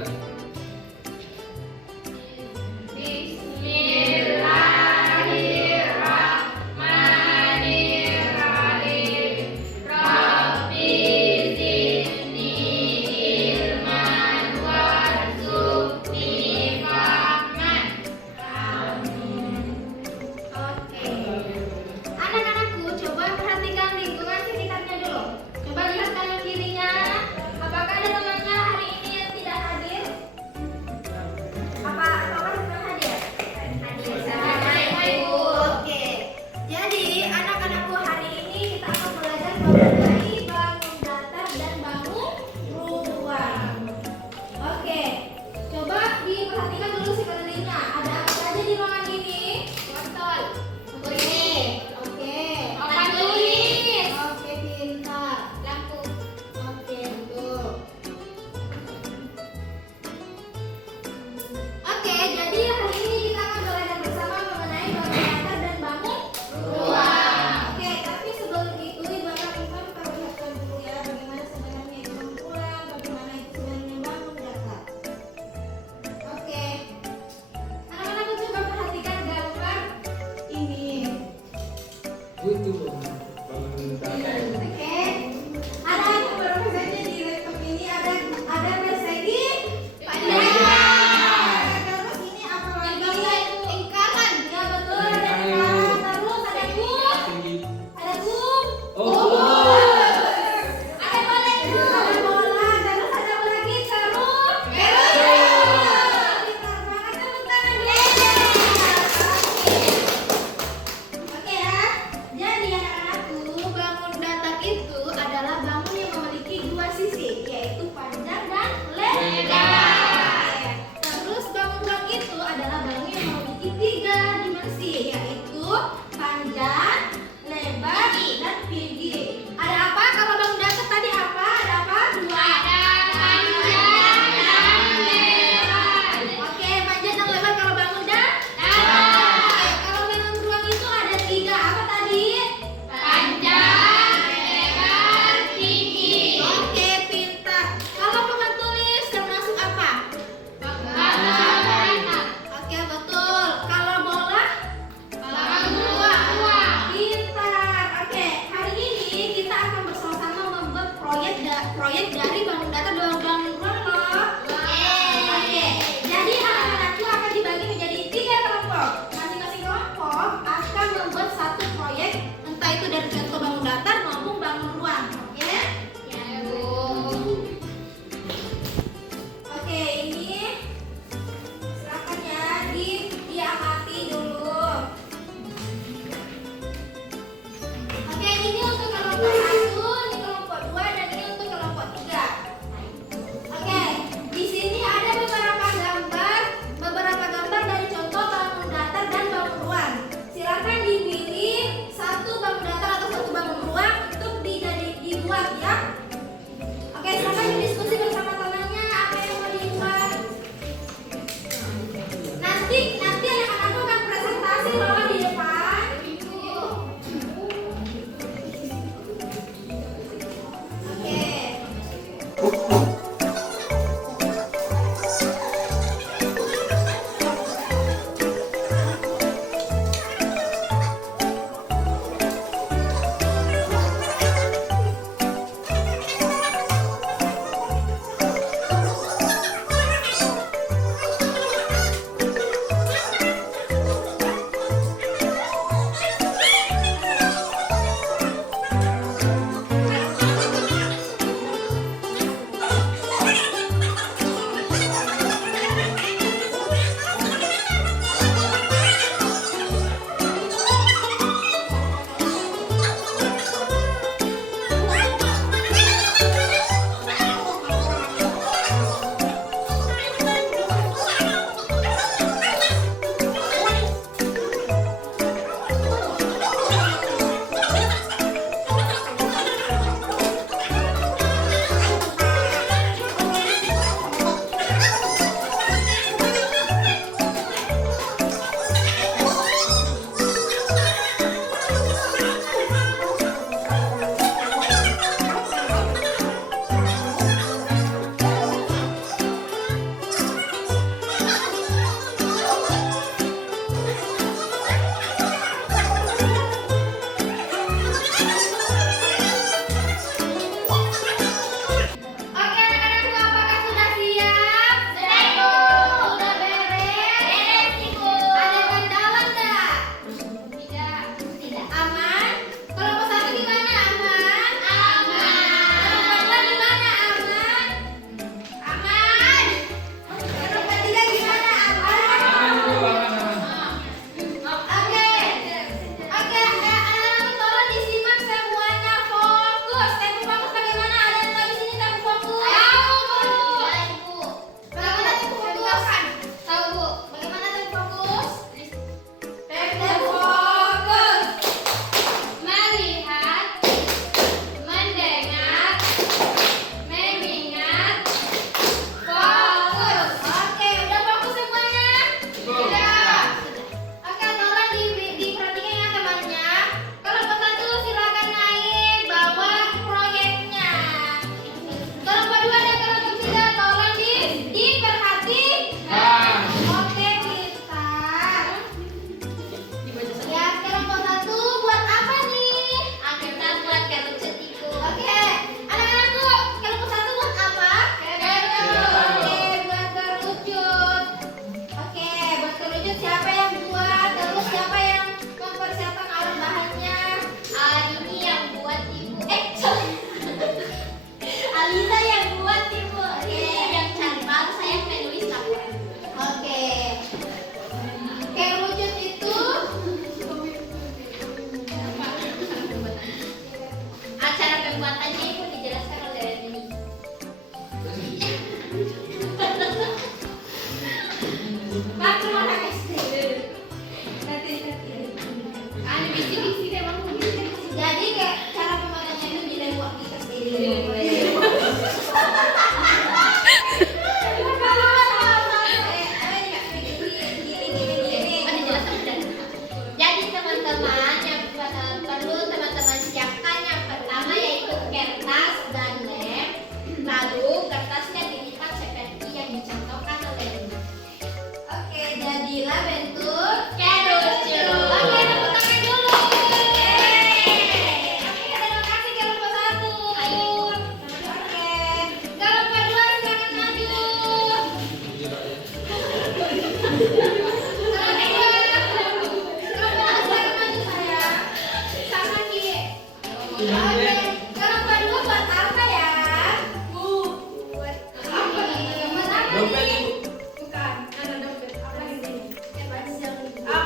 dimulai. Anak-anakku, coba perhatikan lingkungan sekitarnya dulu. Coba lihat kanan kirinya. Apakah ada temannya hari ini yang tidak hadir? persegi. Bukan, ada dompet. Apa lagi? Panjang.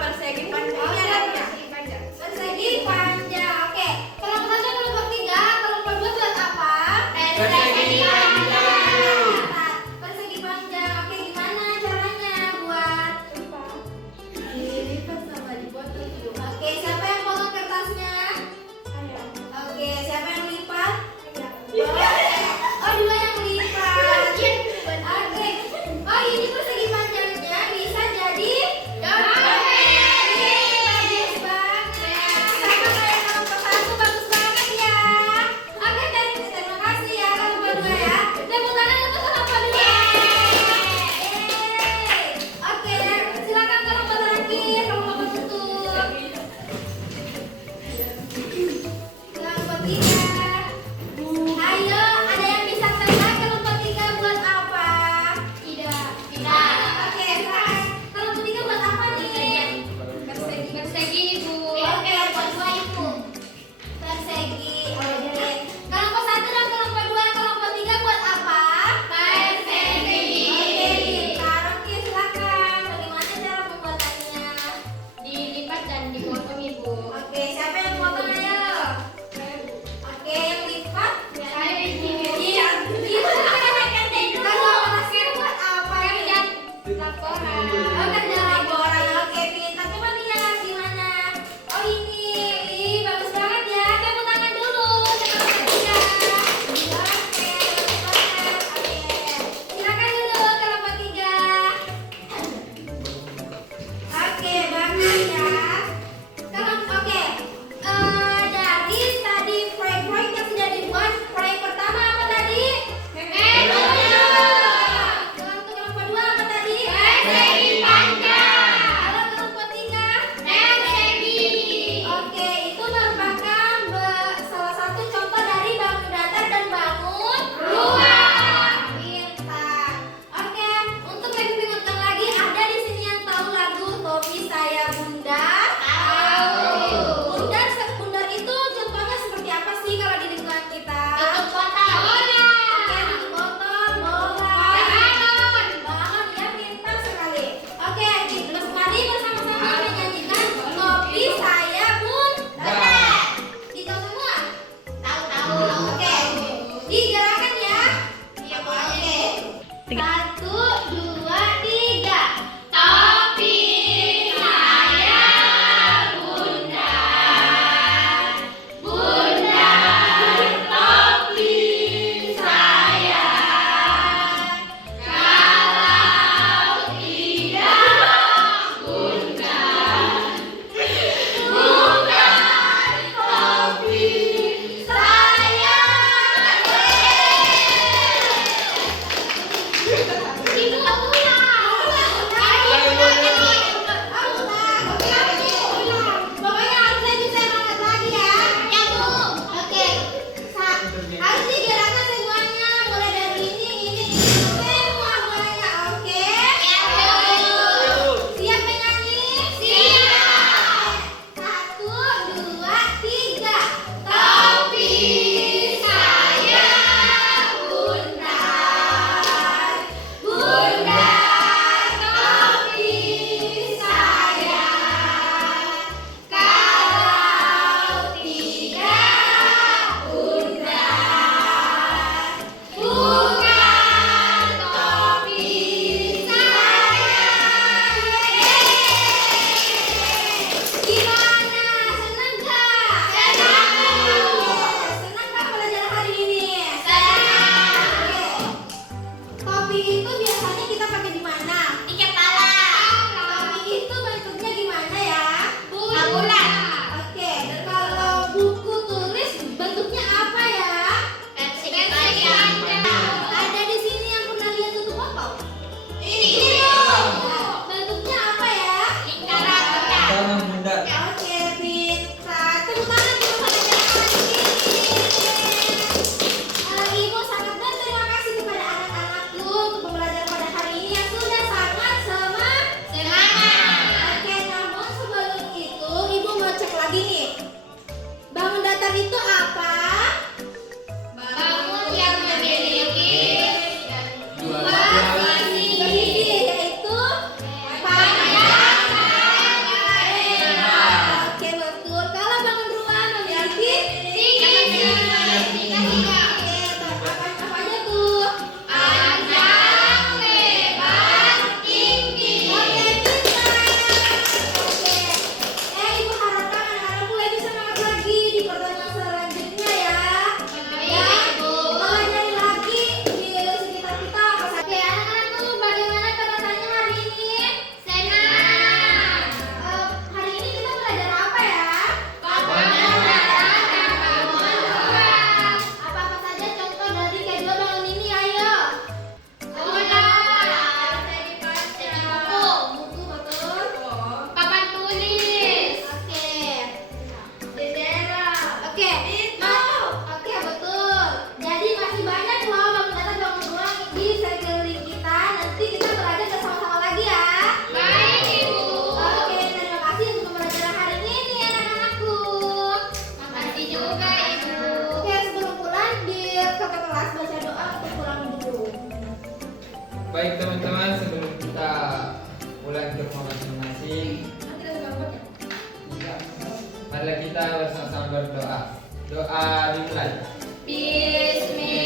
Persegi panjang. Oh, Iya, ada persegi panjang. Persegi panjang. Oke. Kelompok 1, kelompok 3, kelompok 2 buat apa? Persegi panjang. Persegi panjang. Oke, gimana caranya buat dilipat sama dipotong tuh? Oke, siapa yang potong kertasnya? Oke, siapa yang lipat? Oh, dua yang lipat. Oke. Oh, ini persegi panjangnya bisa jadi dompet. Bagus banget. Sama kayak kelompok 1, bagus banget ya. Oke, terima kasih ya kelompok 2 ya. Tepuk tangan untuk kelompok 2. Oke, silakan kelompok terakhir, kelompok penutup. Kelompok 3. Ayo, ada yang bisa tebak kelompok 3 buat apa? Tidak. Oke, silakan. Kelompok 3 buat apa nih? Persegi Ibu. Oke, kelompok 2 itu. Persegi. Oke. Kelompok 1 dan kelompok 2, kelompok 3 buat apa? Persegi. Oke, pintar. Oke, silakan. Bagaimana cara pembuatannya? Dilipat dan dipotong Ibu. Oke, siapa yang potong ayo? Oke, yang lipat? Saya Ibu. Iya. Kalau orasnya buat apa? Laporan. Oh, kerja laporan. Oke, pintar. Coba lihat gimana. Oh, ini. Ih, bagus banget ya. Tepuk tangan dulu. Tepuk tangan. Oke, bagus banget. Oke. Silakan dulu kelompok 3. Oke, bagus ya. Oke. Dari tadi proyek-proyek yang sudah dibuat, proyek pertama apa tadi? Kalau untuk kelompok 2 apa tadi? Persegi panjang. Kalau kelompok 3? Persegi. Oke, itu merupakan salah satu contoh dari bangun datar dan bangun ruang. Pintar. Oke, untuk lebih mengulang lagi, ada di sini yang tahu lagu Topi Saya Bundar? Bundar itu contohnya seperti apa sih kalau di lingkungan kita? Oke, tutup botol, bola, balon, ya pintar sekali. Oke, terus mari bersama-sama menyanyikan Topi Saya Bundar. Ditahu semua? Tahu. Oke, digerakan ya. Oke. 1, 2, 3. Topi saya bundar, bundar topi saya. Kalau tidak bundar, bundar topi saya. Ibu ulang. kita belajar bersama-sama lagi ya. Baik, Ibu. Oke, terima kasih untuk pembelajaran hari ini anak-anakku. Makasih juga, Ibu. Oke, sebelum pulang di kakak kelas baca doa untuk pulang dulu. Baik teman-teman, sebelum kita pulang ke rumah masing-masing, Nanti ada gambar ya. marilah kita bersama-sama berdoa. Doa dimulai. Bismillah.